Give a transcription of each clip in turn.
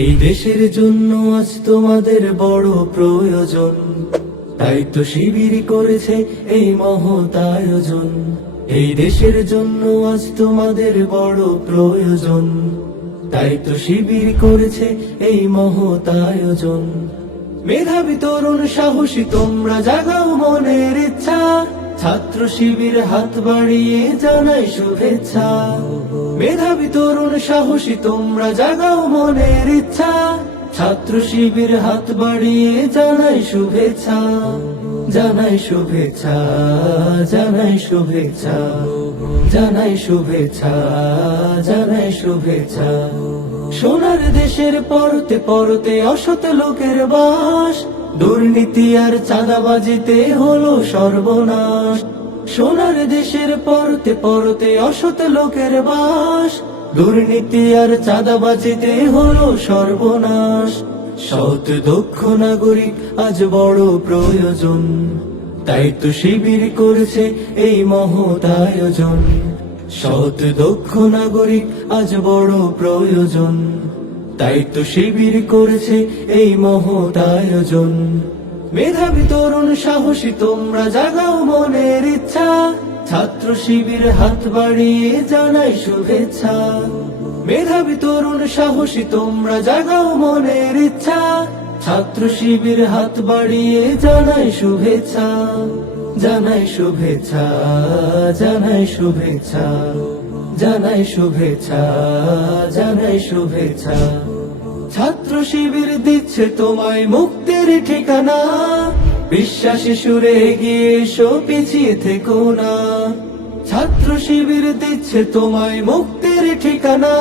এই দেশের জন্য আজ তোমাদের বড় প্রয়োজন, তাই তো শিবির করেছে এই মহৎ আয়োজন। এই দেশের জন্য আজ তোমাদের বড় প্রয়োজন, তাই তো শিবির করেছে এই মহৎ আয়োজন। মেধাবী তরুণ সাহসী তোমরা জাগাও মনের ইচ্ছা, ছাত্র শিবির হাত বাড়িয়ে জানাই শুভেচ্ছা। মেধাবী তরুণ সাহসী তোমরা জাগাও মনের ইচ্ছা, ছাত্র শিবির হাত বাড়িয়ে জানাই শুভেচ্ছা। জানাই শুভেচ্ছা, জানাই শুভেচ্ছা, জানাই শুভেচ্ছা, জানাই শুভেচ্ছা। সোনার দেশের পরতে পরতে অসৎ লোকের বাস, দুর্নীতি আর চাঁদাবাজিতে হলো সর্বনাশ। সোনার দেশের পরতে পরতে অসৎ লোকের বাস, দুর্নীতি আর চাঁদাবাজিতে হলো সর্বনাশ। সৎ দক্ষ নাগরিক আজ বড় প্রয়োজন, তাই তো শিবির করেছে এই মহৎ আয়োজন। সৎ দক্ষ নাগরিক আজ বড় প্রয়োজন, তাই তো শিবির করেছে এই মহৎ আয়োজন। মেধাবী তরুণ সাহসী তোমরা জাগাও মনের ইচ্ছা, ছাত্র শিবির হাত বাড়িয়ে জানাই শুভেচ্ছা। মেধাবী তরুণ সাহসী তোমরা জাগাও মনের ইচ্ছা, ছাত্র শিবির হাত বাড়িয়ে জানাই শুভেচ্ছা। জানাই শুভেচ্ছা, জানাই শুভেচ্ছা, জানাই শুভেচ্ছা, জানাই শুভেচ্ছা। ছাত্র শিবির দিচ্ছে তোমায় মুক্তির ঠিকানা, বিশ্বাসী সুরে এগিয়ে এসো পিছিয়ে থেকো না। ছাত্র শিবির দিচ্ছে তোমায় মুক্তির ঠিকানা,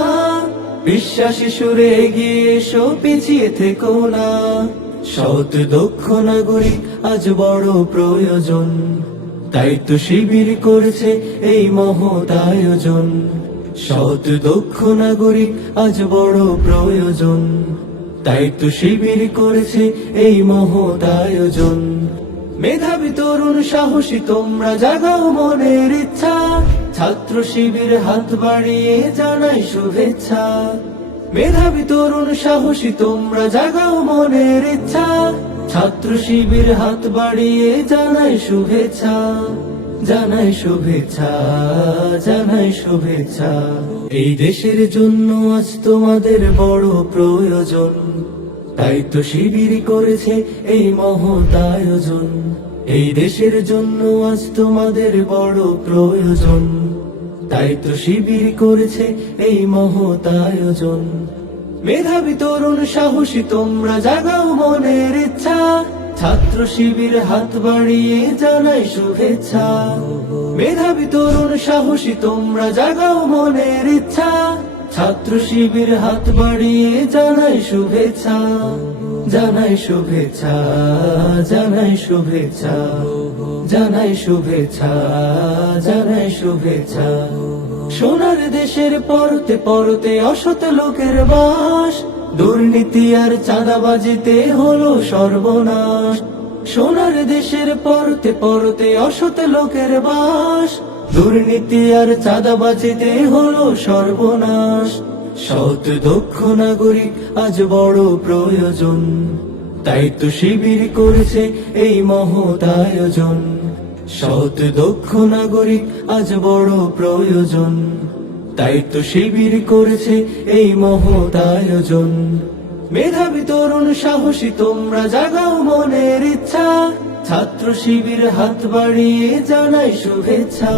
বিশ্বাসী সুরে এগিয়ে এসো পিছিয়ে থেকো না। সৎ দক্ষ নাগরিক আজ বড় প্রয়োজন, তাই তো শিবির করেছে এই মহৎ আয়োজন। সৎ দক্ষ নাগরিক আজ বড় প্রয়োজন, তাই তো শিবির করেছে এই মহৎ আয়োজন। মেধাবী তরুণ সাহসী তোমরা জাগাও মনের ইচ্ছা, ছাত্র শিবির হাত বাড়িয়ে জানাই শুভেচ্ছা। মেধাবী তরুণ সাহসী তোমরা জাগাও মনের ইচ্ছা, ছাত্র শিবির হাত বাড়িয়ে জানাই শুভেচ্ছা। জানাই শুভেচ্ছা, জানাই শুভেচ্ছা। এই দেশের জন্য আজ তোমাদের বড় প্রয়োজন, তাই তো শিবির করেছে এই মহৎ আয়োজন। এই দেশের জন্য আজ তোমাদের বড় প্রয়োজন, তাই তো শিবির করেছে এই মহৎ আয়োজন। মেধাবী তরুণ সাহসী তোমরা জাগাও মনের ইচ্ছা, ছাত্র শিবির হাত বাড়িয়ে জানাই শুভেচ্ছা। মেধাবী তরুণ সাহসী তোমরা জাগাও মনের ইচ্ছা, ছাত্র শিবির হাত বাড়িয়ে জানাই শুভেচ্ছা। জানাই শুভেচ্ছা, জানাই শুভেচ্ছা, জানাই শুভেচ্ছা, জানাই শুভেচ্ছা। সোনার দেশের পরতে পরতে অসৎ লোকের বাস, দুর্নীতি আর চাঁদাবাজিতে হলো সর্বনাশ। সোনার দেশের পরতে পরতে অসৎ লোকের বাস, দুর্নীতি আর চাঁদাবাজিতে হলো সর্বনাশ। সৎ দক্ষ নাগরিক আজ বড় প্রয়োজন, তাই তো শিবির করেছে এই মহৎ আয়োজন। সৎ দক্ষ নাগরিক আজ বড় প্রয়োজন, তাই তো শিবির করেছে এই মহৎ আয়োজন। মেধাবী তরুণ সাহসী তোমরা জাগাও মনের ইচ্ছা, ছাত্র শিবির হাত বাড়িয়ে জানাই শুভেচ্ছা।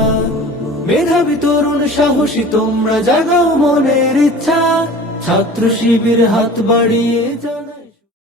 মেধাবী তরুণ সাহসী তোমরা জাগাও মনের ইচ্ছা, ছাত্র শিবির হাত বাড়িয়ে